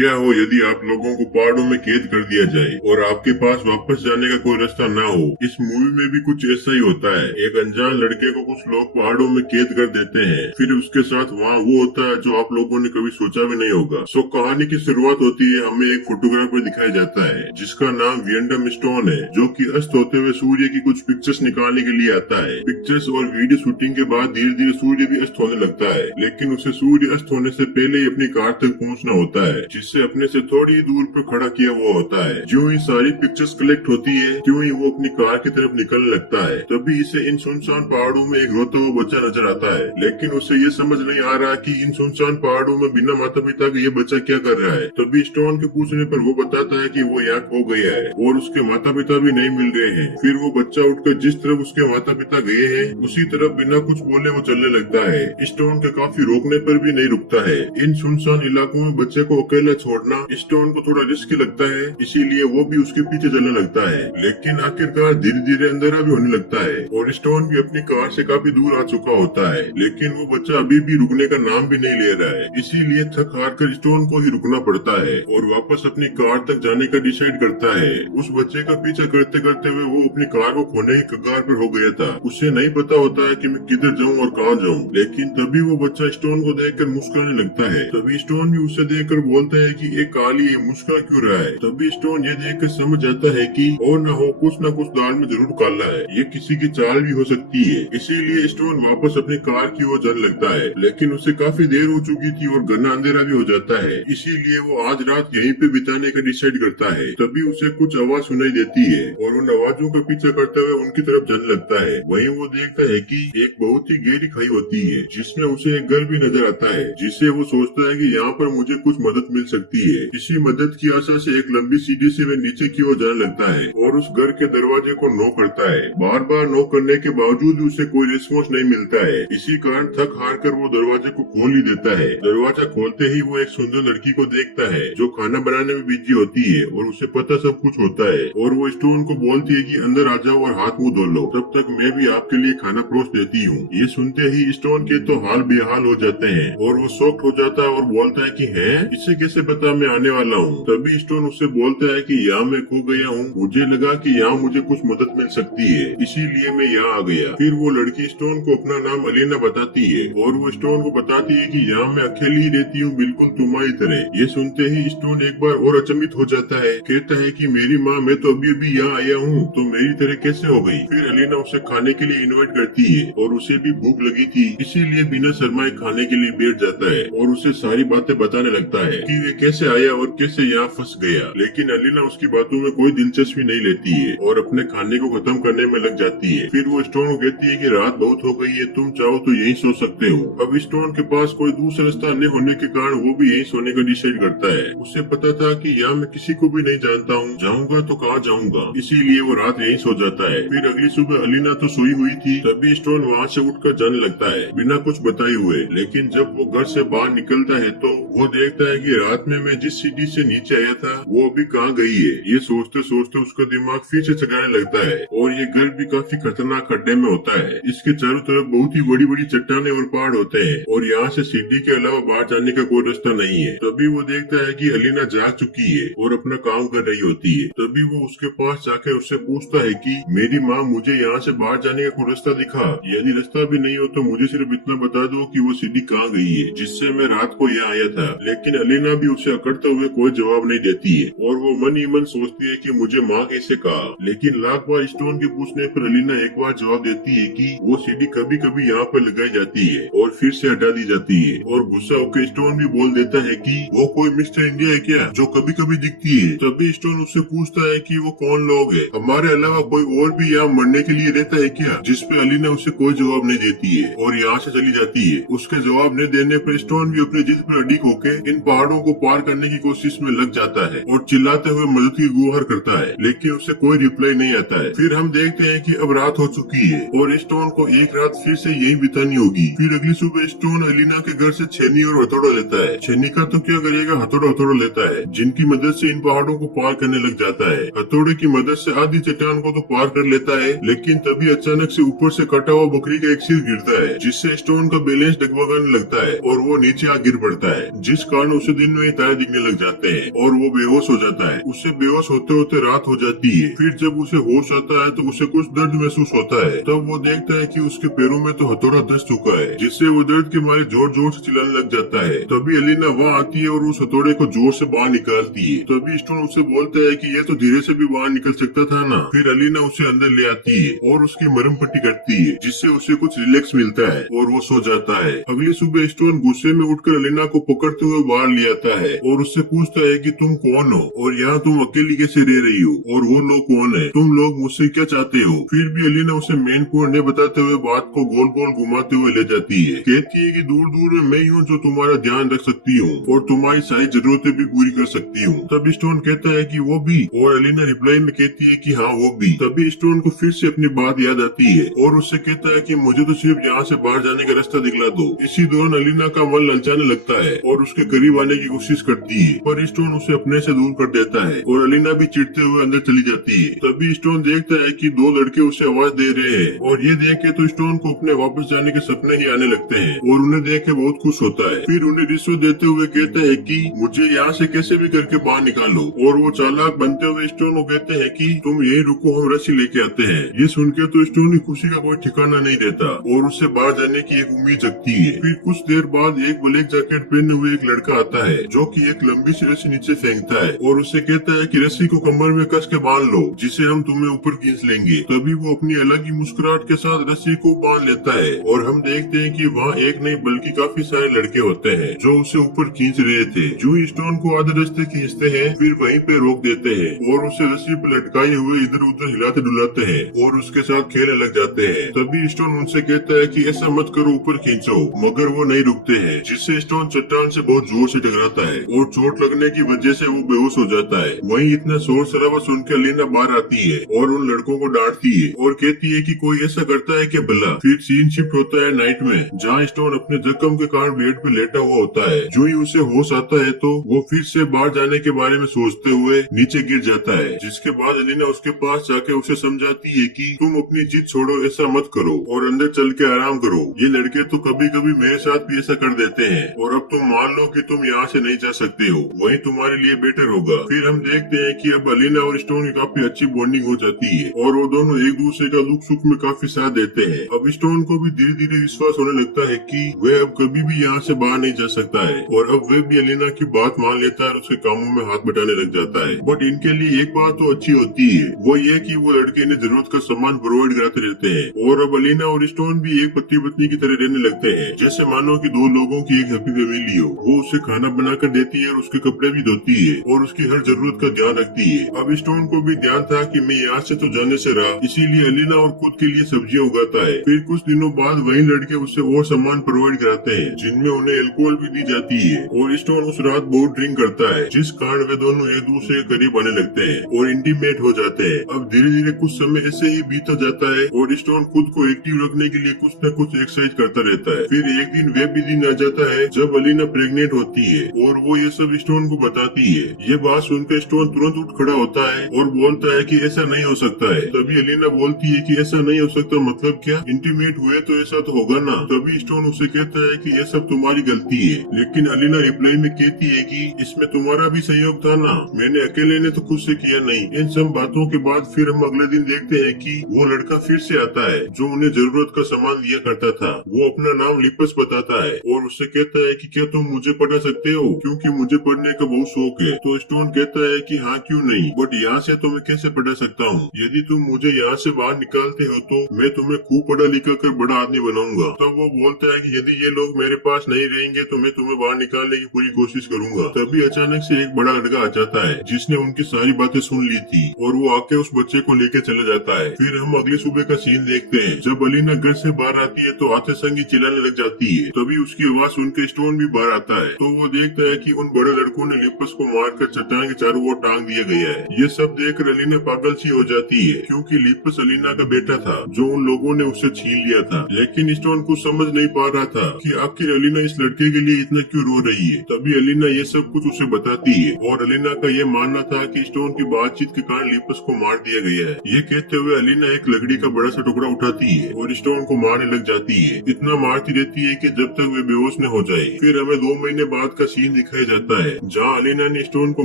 क्या हो यदि आप लोगों को पहाड़ों में कैद कर दिया जाए और आपके पास वापस जाने का कोई रास्ता ना हो। इस मूवी में भी कुछ ऐसा ही होता है। एक अनजान लड़के को कुछ लोग पहाड़ों में कैद कर देते हैं, फिर उसके साथ वहाँ वो होता है जो आप लोगों ने कभी सोचा भी नहीं होगा। सो कहानी की शुरुआत होती है, हमें एक फोटोग्राफर दिखाया जाता है जिसका नाम वियंडम स्टोन है, जो कि अस्त होते हुए सूर्य की कुछ पिक्चर्स निकालने के लिए आता है। पिक्चर्स और वीडियो शूटिंग के बाद धीरे धीरे सूर्य भी अस्त होने लगता है, लेकिन उसे सूर्य अस्त होने से पहले ही अपनी कार तक पहुँचना होता है, जिससे अपने से थोड़ी ही दूर पर खड़ा किया हुआ होता है। जो ही सारी पिक्चर्स कलेक्ट होती है, त्यों ही वो अपनी कार की तरफ निकलने लगता है। तभी इसे इन सुनसान पहाड़ों में एक रोता हुआ बच्चा नजर आता है, लेकिन उसे ये समझ नहीं आ रहा कि इन सुनसान पहाड़ों में बिना माता पिता के ये बच्चा क्या कर रहा है। तभी स्टोन के पूछने पर वो बताता है कि वो यहाँ खो गया है और उसके माता पिता भी नहीं मिल रहे हैं। फिर वो बच्चा उठकर जिस तरफ उसके माता पिता गए हैं उसी तरफ बिना कुछ बोले वो चलने लगता है। स्टोन के काफी रोकने पर भी नहीं रुकता है। इन सुनसान इलाकों में बच्चे को अकेला छोड़ना स्टोन को थोड़ा रिस्की लगता है, इसीलिए वो भी उसके पीछे चलने लगता है। लेकिन आखिरकार धीरे धीरे अंधेरा भी होने लगता है और स्टोन भी अपनी कार से काफी दूर आ चुका होता है, लेकिन वो बच्चा अभी भी रुकने का नाम भी नहीं ले रहा है। इसीलिए थक हार कर स्टोन को ही रुकना पड़ता है और वापस अपनी कार तक जाने का डिसाइड करता है। उस बच्चे का पीछा करते करते हुए वो अपनी कार को खोने की कगार पर हो गया था। उसे नहीं पता होता है कि मैं किधर जाऊँ और कहाँ जाऊँ, लेकिन तभी वो बच्चा स्टोन को देखकर मुस्कुराने लगता है। तभी स्टोन भी उसे देखकर बोलता है कि ये काली ये मुस्कुरा क्यों रहा है। तभी स्टोन ये देखकर समझ जाता है कि और न हो कुछ न कुछ दाल में जरूर काला है, ये किसी की चाल भी हो सकती है। इसीलिए स्टोन वापस अपनी कार की ओर जाने लगता है, लेकिन उसे काफी देर हो चुकी थी और घना अंधेरा भी हो जाता है। इसीलिए वो आज रात यहीं पे बिताने का डिसाइड करता है। तभी उसे कुछ आवाज सुनाई देती है और उन आवाजों का पीछा करते हुए उनकी तरफ जाने लगता है। वहीं वो देखता है कि एक बहुत ही गहरी खाई होती है, जिसमें उसे एक घर भी नजर आता है, जिससे वो सोचता है कि यहाँ पर मुझे कुछ मदद मिल सकती है। इसी मदद की आशा से एक लंबी सीढ़ी से वह नीचे की ओर जाने लगता है और उस घर के दरवाजे को नॉक करता है। बार बार नॉक करने के बावजूद भी उसे कोई रिस्पॉन्स नहीं मिलता है। इसी कारण थक हार कर वो दरवाजे को खोल ही देता है। दरवाजा खोलते ही वो एक सुंदर लड़की को देखता है जो खाना बनाने में बिजी होती है और उसे पता सब कुछ होता है, और वो स्टोन को बोलती है कि अंदर आ जाओ और हाथ मुंह धो लो, तब तक मैं भी आपके लिए खाना परोस देती हूँ। ये सुनते ही स्टोन के तो हाल बेहाल हो जाते हैं और वो शॉक्ड हो जाता है और बोलता है कि है इसे कैसे पता मैं आने वाला हूँ। तभी स्टोन उससे बोलता है कि यहाँ मैं खो गया हूँ, मुझे लगा कि यहाँ मुझे कुछ मदद मिल सकती है, इसीलिए मैं यहाँ आ गया। फिर वो लड़की स्टोन को अपना नाम अलीना बताती है और वो स्टोन को बताती है कि यहाँ मैं अकेली ही रहती हूँ, बिल्कुल तुम्हारी तरह। ये सुनते ही स्टोन एक बार और अचंभित हो जाता है, कहता है कि मेरी माँ, मैं तो अभी अभी यहाँ आया हूँ तो मेरी तरह कैसे हो गई। फिर अलीना उसे खाने के लिए इन्वाइट करती है और उसे भी भूख लगी थी, इसीलिए बिना शर्माए खाने के लिए बैठ जाता है और उसे सारी बातें बताने लगता है कि वे कैसे आया और कैसे यहाँ फंस गया। लेकिन अलीना उसकी बातों में कोई दिलचस्पी नहीं लेती है और अपने खाने को खत्म करने में लग जाती है। फिर वो स्टोन को कहती है कि रात बहुत हो गई है, तुम चाहो तो यहीं सो सकते हो। अब स्टोन के पास कोई दूसरा रास्ता न होने के कारण वो भी यहीं सोने का डिसाइड करता है। उसे पता था कि यहाँ मैं किसी को भी नहीं जानता हूँ, जाऊंगा तो कहाँ जाऊंगा, इसीलिए वो रात यहीं सो जाता है। फिर अगली सुबह अलीना तो सोई हुई थी, तभी स्टोन वहाँ से उठकर जाने लगता है बिना कुछ बताए हुए। लेकिन जब वो घर से बाहर निकलता है तो वो देखता है कि रात में मैं जिस सीढ़ी से नीचे आया था वो अभी कहाँ गई है। ये सोचते सोचते उसका दिमाग फिर से चकराने लगता है और ये घर भी काफी खतरनाक खड्डे में होता है। इसके चारों तरफ बहुत ही बड़ी बड़ी चट्टानें और पहाड़ होते हैं और यहाँ से सीढ़ी के अलावा बाहर जाने का कोई रास्ता नहीं है। तभी वो देखता है कि अलीना जाग चुकी है और अपना काम कर रही होती है। तभी वो उसके पास जाकर उससे पूछता है कि मेरी माँ, मुझे यहाँ से बाहर जाने का कोई रास्ता दिखा, यदि रास्ता भी नहीं हो तो मुझे सिर्फ इतना बता दो कि वो सीढ़ी कहाँ गई है जिससे मैं रात को यहाँ आया था। लेकिन अलीना भी उसे अकड़ते हुए कोई जवाब नहीं देती है और वो मन ही मन सोचती है कि मुझे माँ कैसे कहा। लेकिन लाख बार स्टोन के पूछने पर अलीना एक बार जवाब देती है कि वो सीढ़ी कभी कभी यहाँ पर लगाई जाती है और फिर से हटा दी जाती है। और गुस्सा होकर स्टोन भी बोल देता है कि वो कोई मिस्टर इंडिया है क्या जो कभी कभी दिखती है। तभी स्टोन उससे पूछता है कि वो कौन लोग है, हमारे अलावा कोई और भी यहाँ मरने के लिए रहता है क्या, जिसपे अलीना उसे कोई जवाब नहीं देती है और यहाँ से चली जाती है। उसके जवाब न देने पर स्टोन भी अपनी जिद पर अड़िग होकर इन पहाड़ों को पार करने की कोशिश में लग जाता है और चिल्लाते हुए मदद की गुहार करता है, लेकिन उसे कोई रिप्लाई नहीं आता है। फिर हम देखते हैं कि अब रात हो चुकी है और स्टोन को एक रात फिर से यही बितानी होगी। फिर अगली सुबह स्टोन अलीना के घर से छेनी और हथौड़ा लेता है। छेनी का तो क्या करेगा, हथौड़ा लेता है जिनकी मदद से इन पहाड़ों को पार करने लग जाता है। हथौड़े की मदद से आधी चट्टान को तो पार कर लेता है, लेकिन तभी अचानक से ऊपर से कटा हुआ बकरी का एक सिर गिरता है, जिससे स्टोन का बैलेंस डगमगाने लगता है और वो नीचे आ गिर पड़ता है, जिस कारण उसे दिन में नए तारे दिखने लग जाते हैं और वो बेहोश हो जाता है। उससे बेहोश होते होते रात हो जाती है। फिर जब उसे होश आता है तो उसे कुछ दर्द महसूस होता है। तब वो देखता है कि उसके पैरों में तो हथौड़ा धंस चुका है, जिससे वो दर्द के मारे जोर जोर से चिल्लाने लग जाता है। तभी एलिना वहाँ आती है और उस हथौड़े को जोर से बाहर निकालती है। तभी स्टोन उससे बोलता है कि ये तो धीरे से भी बाहर निकल सकता था ना। फिर एलिना उसे अंदर ले आती है और उसकी मरहम पट्टी करती है, जिससे उसे कुछ रिलैक्स मिलता है और वो सो जाता है। अगली सुबह स्टोन गुस्से में उठकर एलिना को पकड़ते हुए बाहर ले आता है और उससे पूछता है कि तुम कौन हो और यहाँ तुम अकेली कैसे रह रही हो और वो लोग कौन है, तुम लोग मुझसे क्या चाहते हो। फिर भी एलिना उसे मेन पॉइंट नहीं बताते हुए बात को गोल गोल घुमाते हुए ले जाती है। कहती है कि दूर दूर में मैं हूँ जो तुम्हारा ध्यान रख सकती हूँ और तुम्हारी सारी जरूरतें भी पूरी कर सकती हूँ। तब स्टोन कहता है कि वो भी, और एलिना रिप्लाई में कहती है कि हाँ वो भी। तभी स्टोन को फिर से अपनी बात याद आती है और उससे कहता है कि मुझे तो सिर्फ यहाँ से बाहर जाने का रास्ता दिखला दो। इसी दौरान एलिना का मन ललचाने लगता है और उसके करीब आने की कोशिश करती है, पर स्टोन उसे अपने से दूर कर देता है और एलिना भी चिढ़ते हुए अंदर चली जाती है। तभी स्टोन देखता है कि दो लड़के उसे आवाज दे रहे हैं और ये देख के तो स्टोन को अपने वापस जाने के सपने ही आने लगते हैं और उन्हें देख के बहुत खुश होता है। फिर उन्हें रिश्वत देते हुए कहते हैं कि मुझे यहाँ से कैसे भी करके बाहर निकालो, और वो चालाक बनते हुए स्टोन को कहते हैं कि तुम यही रुको, हम रस्सी लेके आते हैं। ये सुनकर तो स्टोन की खुशी का कोई ठिकाना नहीं रहता और उससे बाहर जाने की एक उम्मीद जगती है। फिर कुछ देर बाद एक ब्लैक जैकेट पहने हुए एक लड़का आता है जो कि एक लंबी सी रस्सी नीचे फेंकता है और उससे कहता है कि रस्सी को कमर में कस के बांध लो, जिसे हम तुम्हें ऊपर खींच लेंगे। तभी वो अपनी अलग ही मुस्कुराहट के साथ रस्सी को बांध लेता है और हम देखते हैं कि वहाँ एक नहीं बल्कि काफी सारे लड़के होते हैं जो उसे ऊपर खींच रहे थे। जो स्टोन को आधे रास्ते खींचते हैं, फिर वहीं पे रोक देते हैं और उसे रस्सी पे लटकाए हुए इधर उधर हिलाते डुलाते हैं और उसके साथ खेलने लग जाते हैं। तभी स्टोन उनसे कहता है कि ऐसा मत करो, ऊपर खींचो, मगर वो नहीं रुकते हैं, जिससे स्टोन चट्टान से बहुत जोर से टकराता है और चोट लगने की वजह से वो बेहोश हो जाता है। वहीं इतना शोर शराबा सुनकर एलिना बाहर आती है और उन लड़कों को डांटती है और कहती है कि कोई ऐसा करता है क्या भला। फिर सीन शिफ्ट होता है नाइट में, जहाँ स्टोन अपने जख्म के कारण बेड पे लेटा हुआ होता है। जो ही उसे होश आता है तो वो फिर से बाहर जाने के बारे में सोचते हुए नीचे गिर जाता है, जिसके बाद एलिना उसके पास जाके उसे समझाती है कि तुम अपनी जिद छोड़ो, ऐसा मत करो और अंदर चल के आराम करो। ये लड़के तो कभी कभी मेरे साथ भी ऐसा कर देते हैं और अब तुम मान लो कि तुम यहाँ से नहीं जा सकते हो, वही तुम्हारे लिए बेटर होगा। फिर हम देखते हैं कि अब एलिना और स्टोन की काफी अच्छी बॉन्डिंग हो जाती है और वो दोनों एक दूसरे का दुख सुख में काफी साथ देते हैं। अब स्टोन को भी धीरे धीरे विश्वास होने लगता है कि वह अब कभी भी यहाँ से बाहर नहीं जा सकता है और अब वह भी एलिना की बात मान लेता है और उसके कामों में हाथ बटाने लग जाता है। बट इनके लिए एक बात तो अच्छी होती है, वो ये कि वो लड़के ने जरूरत का सामान प्रोवाइड कराते रहते हैं और अब एलिना और स्टोन भी एक पति पत्नी की तरह रहने लगते हैं, जैसे मानो कि दो लोगों की एक हैप्पी फैमिली हो। वो उसे खाना बनाकर देती है और उसके कपड़े भी धोती है और उसकी हर जरूरत का ध्यान रखती है। अब स्टोन को भी ध्यान था कि मैं यहाँ से तो जाने से रहा, इसीलिए एलिना और खुद के लिए सब्जियां उगाता है। फिर कुछ दिनों बाद वही लड़के उससे और सामान प्रोवाइड कराते हैं, जिनमें उन्हें अल्कोहल भी दी जाती है और स्टोन उस रात बहुत ड्रिंक करता है, जिस कारण वे दोनों एक दूसरे के करीब आने लगते हैं और इंटीमेट हो जाते हैं। अब धीरे धीरे कुछ समय ऐसे ही बीता जाता है और स्टोन खुद को एक्टिव रखने के लिए कुछ न कुछ एक्सरसाइज करता रहता है। फिर एक दिन वे भी दिन आ जाता है जब एलिना प्रेग्नेंट होती है और वो ये सब स्टोन को बताती है। ये बात सुनकर स्टोन तुरंत उठ खड़ा होता है और बोलता है कि ऐसा नहीं हो सकता है। तभी एलिना बोलती है कि ऐसा नहीं हो सकता मतलब क्या, इंटीमेट हुए तो ऐसा तो होगा ना। तभी स्टोन उसे कहता है कि ये सब तुम्हारी गलती है, लेकिन एलिना रिप्लाई में कहती है कि इसमें तुम्हारा भी सहयोग था ना, मैंने अकेले ने तो खुद से किया नहीं। इन सब बातों के बाद फिर हम अगले दिन देखते हैं कि वो लड़का फिर से आता है जो उन्हें जरूरत का सामान दिया करता था। वो अपना नाम लिपस बताता है और उससे कहता है कि क्या तुम मुझे पढ़ा सकते हो, क्योंकि मुझे पढ़ने का बहुत शौक है। तो स्टोन कहता है कि हाँ क्यों नहीं, बट यहाँ से तो मैं कैसे पढ़ा सकता हूँ। यदि तुम मुझे यहाँ से बाहर निकालते हो तो मैं तुम्हें खूब पढ़ा लिखा कर बड़ा आदमी बनाऊंगा। तब वो बोलता है कि यदि ये लोग मेरे पास नहीं रहेंगे तो मैं तुम्हें बाहर निकालने की पूरी कोशिश करूंगा। तभी अचानक से एक बड़ा लड़का आ जाता है जिसने उनकी सारी बातें सुन ली थी और वो आके उस बच्चे को लेके चला जाता है। फिर हम अगली सुबह का सीन देखते हैं जब एलिना घर से बाहर आती है तो आते संगी चिल्लाने लग जाती है। तभी उसकी आवाज सुनकर स्टोन भी बाहर आता है तो वो देखता है कि उन बड़े लड़कों ने लिपस को मारकर चट्टान के चारों ओर टांग दिया गया है। ये सब देखकर एलिना पागल सी हो जाती है क्योंकि लिपस एलिना का बेटा था जो उन लोगों ने उससे छीन लिया था। लेकिन स्टोन कुछ समझ नहीं पा रहा था कि आखिर एलिना इस लड़के के लिए इतना क्यों रो रही है। तभी एलिना ये सब कुछ उसे बताती है और एलिना का ये मानना था कि स्टोन की बातचीत के कारण लिपस को मार दिया गया है। ये कहते हुए एलिना एक लकड़ी का बड़ा सा टुकड़ा उठाती है और स्टोन को मारने लग जाती है। इतना मारती रहती है कि जब तक वे बेहोश न हो जाए। फिर हमें 2 महीने बाद का सीन सीन दिखाया जाता है जहाँ अलीना ने स्टोन को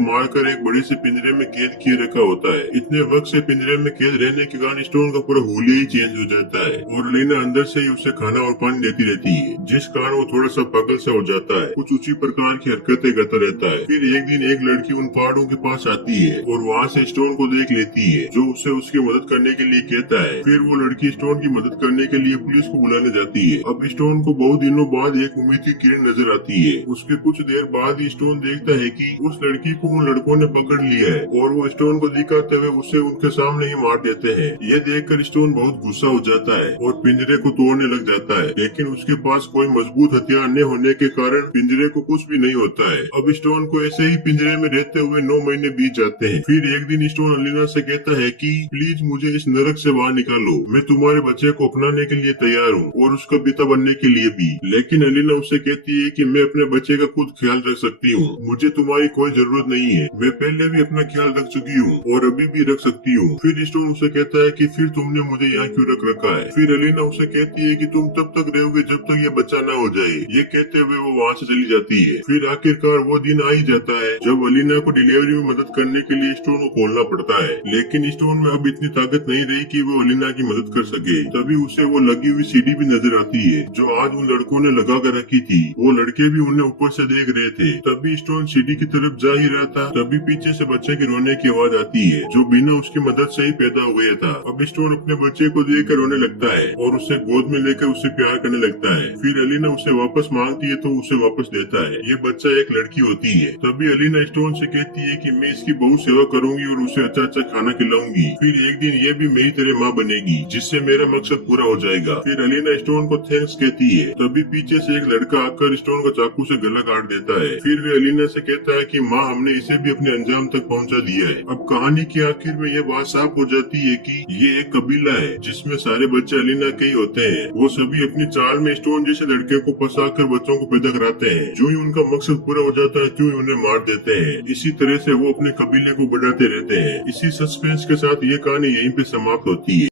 मारकर एक बड़े से पिंजरे में कैद किए रखा होता है। इतने वक्त से पिंजरे में कैद रहने के कारण स्टोन का पूरा हुलिया ही चेंज हो जाता है और अलीना अंदर से ही उसे खाना और पानी देती रहती है, जिस कारण वो थोड़ा सा पागल सा हो जाता है, कुछ ऊंची प्रकार की हरकतें करता रहता है। फिर एक दिन एक लड़की उन पहाड़ों के पास आती है और वहाँ से स्टोन को देख लेती है, जो उसे उसकी मदद करने के लिए कहता है। फिर वो लड़की स्टोन की मदद करने के लिए पुलिस को बुलाने जाती है। अब स्टोन को बहुत दिनों बाद एक उम्मीद की किरण नजर आती है। उसके कुछ देर बाद ही स्टोन देखता है कि उस लड़की को उन लड़कों ने पकड़ लिया है और वो स्टोन को दिखाते हुए उसे उनके सामने ही मार देते हैं। ये देखकर स्टोन बहुत गुस्सा हो जाता है और पिंजरे को तोड़ने लग जाता है, लेकिन उसके पास कोई मजबूत हथियार न होने के कारण पिंजरे को कुछ भी नहीं होता है। अब स्टोन को ऐसे ही पिंजरे में रहते हुए 9 महीने बीत जाते हैं। फिर एक दिन स्टोन अलीना से कहता है कि प्लीज मुझे इस नरक से बाहर निकालो, मैं तुम्हारे बच्चे को अपनाने के लिए तैयार हूँ और उसका पिता बनने के लिए भी। लेकिन अलीना उससे कहती है कि मैं अपने बच्चे का खुद ख्याल रख सकती हूँ, मुझे तुम्हारी कोई जरूरत नहीं है, मैं पहले भी अपना ख्याल रख चुकी हूँ और अभी भी रख सकती हूँ। फिर स्टोन उसे कहता है कि फिर तुमने मुझे यहाँ क्यों रख रखा है। फिर अलीना उसे कहती है कि तुम तब तक रहोगे जब तक ये बच्चा ना हो जाए। ये कहते हुए वो वहाँ से चली जाती है। फिर आखिरकार वो दिन आ ही जाता है जब अलीना को डिलीवरी में मदद करने के लिए स्टोन को खोलना पड़ता है, लेकिन स्टोन में अब इतनी ताकत नहीं रही कि वो अलीना की मदद कर सके। तभी उसे वो लगी हुई सीढ़ी भी नजर आती है जो आज उन लड़कों ने लगा कर रखी थी। वो लड़के भी उन्हें ऊपर से देख रहे थे। तभी स्टोन सीढ़ी की तरफ जा ही रहा था, तभी पीछे से बच्चे के रोने की आवाज आती है जो बिना उसकी मदद से ही पैदा हो गया था। अब स्टोन अपने बच्चे को देखकर रोने लगता है और उसे गोद में लेकर उससे प्यार करने लगता है। फिर अलीना उसे वापस मांगती है तो उसे वापस देता है। ये बच्चा एक लड़की होती है। तभी अलीना स्टोन से कहती है कि मैं इसकी बहुत सेवा करूंगी और उसे अच्छा अच्छा खाना खिलाऊंगी। फिर एक दिन ये भी मेरी तरह माँ बनेगी, जिससे मेरा मकसद पूरा हो जाएगा। फिर अलीना स्टोन को थैंक्स कहती है। तभी पीछे से एक लड़का आकर स्टोन को चाकू से गला काट देता है। फिर वे अलीना से कहता है कि माँ हमने इसे भी अपने अंजाम तक पहुँचा दिया है। अब कहानी के आखिर में ये बात साफ हो जाती है कि ये एक कबीला है जिसमें सारे बच्चे अलीना के ही होते हैं। वो सभी अपनी चाल में स्टोन जैसे लड़के को फंसाकर बच्चों को पैदा कराते हैं। जो ही उनका मकसद पूरा हो जाता है क्यों उन्हें मार देते हैं। इसी तरह से वो अपने कबीले को बढ़ाते रहते हैं। इसी सस्पेंस के साथ ये कहानी यहीं पे समाप्त होती है।